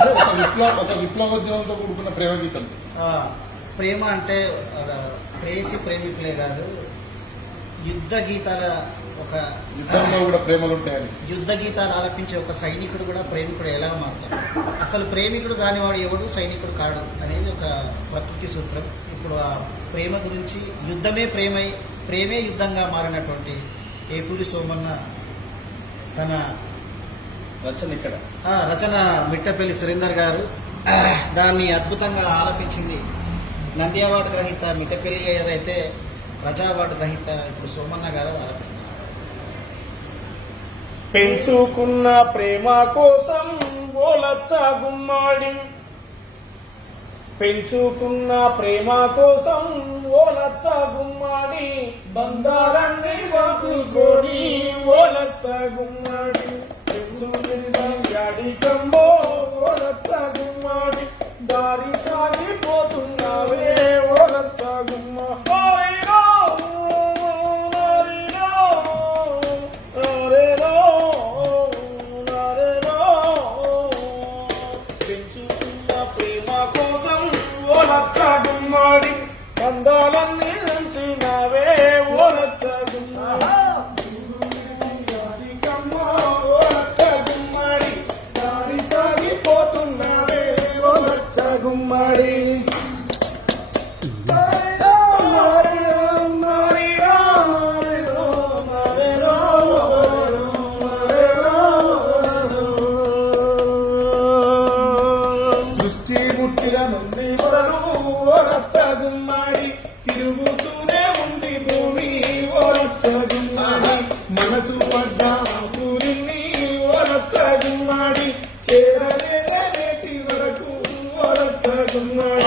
ఒక విప్లవోద్యమంతో కూడుకున్న ప్రేమ గీతం. ప్రేమ అంటే ప్రేసి ప్రేమికులే కాదు, యుద్ధ గీతాల ఒక యుద్ధంలో కూడా ప్రేమలు ఉంటాయని, యుద్ధ గీతాలు ఆలపించే ఒక సైనికుడు కూడా ప్రేమికుడు ఎలా మారుతాడు? అసలు ప్రేమికుడు కానివాడు ఎవడు సైనికుడు కాడు అనేది ఒక ప్రకృతి సూత్రం. ఇప్పుడు ఆ ప్రేమ గురించి యుద్ధమే ప్రేమే యుద్ధంగా మారినటువంటి ఏపూరి సోమన్న తన రచన మిట్టపల్లి సురేందర్ గారు దాన్ని అద్భుతంగా ఆలపించింది. నంది అవార్డు గ్రహీత మిట్టపల్లి గారు అయితే, ప్రజా అవార్డు గ్రహీత ఇప్పుడు సోమన్న గారు ఆలపిస్తారు. పెంచుకున్న ప్రేమ కోసం ఓలచ్చ గుమ్మాడి, పెంచుకున్న ప్రేమ కోసం ఓలచ్చ గుమ్మాడి, బంధాలన్నీ పంచుకొని ఓలచ్చ గుమ్మాడి, పెంచుకుందో ఓలచ్చ గుమ్మాడి, దారి సాగిపోతున్నావే ఓలచ్చ గుమ్మ. ఓలచ్చ గుమ్మాడి, బంధాలన్నీ ఉంచినావే ఓలచ్చ గుమ్మాడి, ఓలచ్చ గుమ్మాడి, దారి సాగిపోతున్నావే ఓలచ్చ గుమ్మాడి. సృష్టి ముట్టిల నుండి మొదలు ఓలచ్చ గుమ్మాడి, తిరుగుతూనే ఉంది భూమి ఓలచ్చ గుమ్మాడి, మనసు పడ్డ సూర్యుని ఓలచ్చ గుమ్మాడి, చేరలేదే నేటి వరకు ఓలచ్చ గుమ్మాడి.